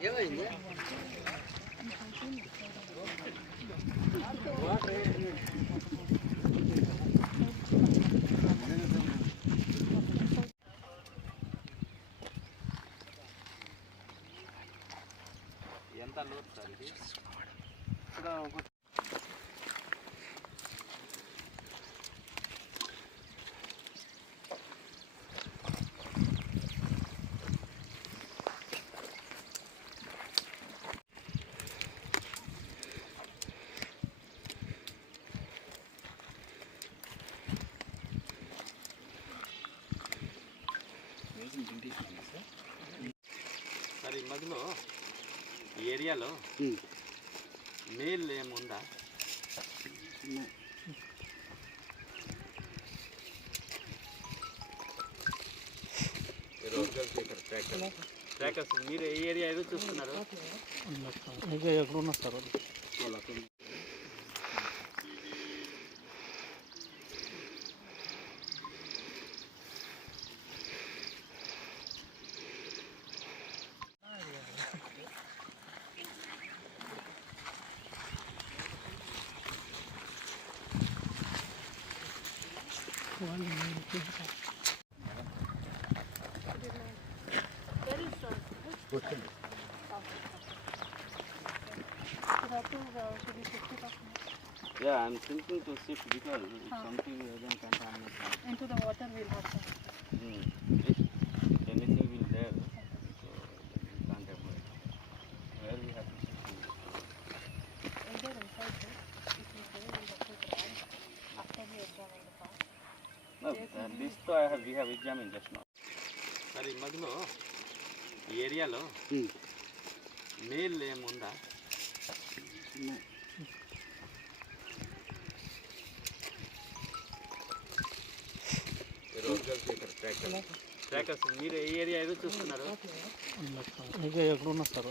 నేను ఎంత లోతు సార్ ఇది? సార్ ఈ మధ్యలో ఈ ఏరియాలో మేల్ ఏముందా ట్రాకర్స్ మీరు ఏ ఏరియా ఏదో చూస్తున్నారు? ఇంకా ఎక్కడ ఉన్నా sir Yeah, I'm thinking to shift because if huh. something doesn't contaminate. Into the water will happen. Mm. If anything will there. Have examined just now. Sir ఈ మధ్యలో ఈ ఏరియాలో మేల్ ఏముందా ట్రాకర్స్ మీరు ఏ ఏరియా ఏదో చూస్తున్నారు ఎక్కడ ఉన్నా sir?